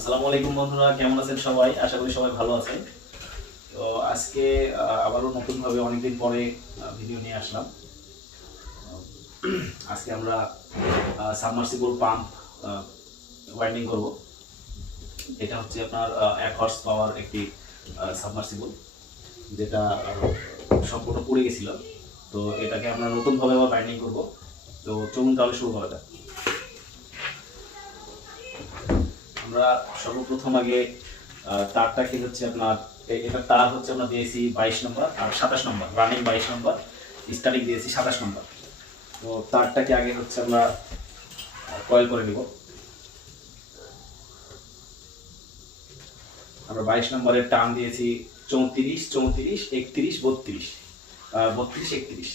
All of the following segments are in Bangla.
আসসালামু আলাইকুম বন্ধুরা, কেমন আছেন সবাই? আশা করি সবাই ভালো আছেন। তো আজকে আবারও নতুনভাবে অনেকদিন পরে ভিডিও নিয়ে আসলাম। আজকে আমরা সাবমার্সিবল পাম্প ওয়াইন্ডিং করব। এটা হচ্ছে আপনার 1 হর্স পাওয়ার একটি সাবমার্সিবল, যেটা সম্পূর্ণ পুড়ে গেছিল। তো এটাকে আমরা নতুনভাবে আবার বাইন্ডিং করব। তো চলুন তাহলে শুরু করা যাক। আমরা সর্বপ্রথম আগে তারটাকে হচ্ছে আপনার এটা তার হচ্ছে আমরা দিয়েছি 22 নম্বর আর 27 নম্বর, রানিং 22 নম্বর, স্টার্টিং দিয়েছি 27 নম্বর। তো তারটাকে আগে হচ্ছে আমরা কয়েল করে নিব। আমরা 22 নম্বরের টার্ন দিয়েছি 34, 34, 31, 32, 32, 31।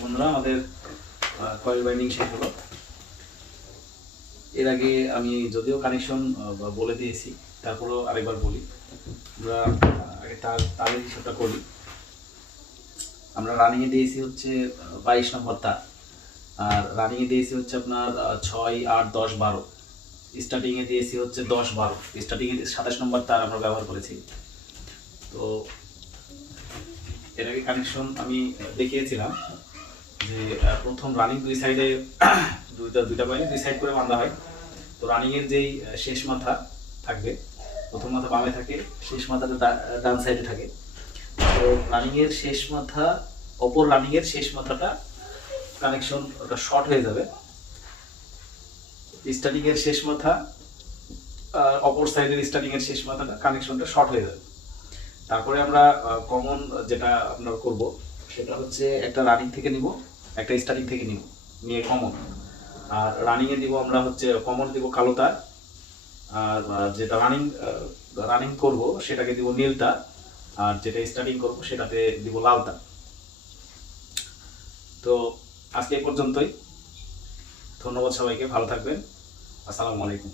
বন্ধুরা, আমাদের কয়েল বাইন্ডিং শেষ হলো। এর আগে আমি যদিও কানেকশন বলে দিয়েছি, তারপরেও আরেকবার বলি। আমরা আগে তারের হিসাবটা করি। আমরা রানিংয়ে দিয়েছি হচ্ছে 22 নম্বর তার, আর রানিংয়ে দিয়েছি হচ্ছে আপনার 6, 8, 10, 12। স্টার্টিংয়ে দিয়েছি হচ্ছে 10, 12। স্টার্টিংয়ে 27 নম্বর তার আমরা ব্যবহার করেছি। তো এর আগে কানেকশন আমি দেখিয়েছিলাম যে প্রথম রানিং দুই সাইডে দুইটা কয়েলে দুই সাইড করে বাঁধা হয়। তো রানিংয়ের যেই শেষ মাথা থাকবে, প্রথম মাথা বামে থাকে, শেষ মাথাটা ডান সাইডে থাকে। তো রানিংয়ের শেষ মাথা, অপর রানিংয়ের শেষ মাথাটা কানেকশন ওটা শর্ট হয়ে যাবে। স্টার্টিংয়ের শেষ মাথা অপর সাইডের স্টার্টিংয়ের শেষ মাথাটা কানেকশনটা শর্ট হয়ে যাবে। তারপরে আমরা কমন যেটা আপনার করব সেটা হচ্ছে একটা রানিং থেকে নিব, একটা স্টার্টিং থেকে নিয়ে কমন। আর রানিংয়ে দিব আমরা হচ্ছে কমন দিব কালো তার, আর যেটা রানিং করব সেটাকে দিব নীল তার, আর যেটা স্টার্টিং করব সেটাতে দিব লাল তার। তো আজকে এই পর্যন্তই। ধন্যবাদ সবাইকে, ভালো থাকবেন। আসসালামু আলাইকুম।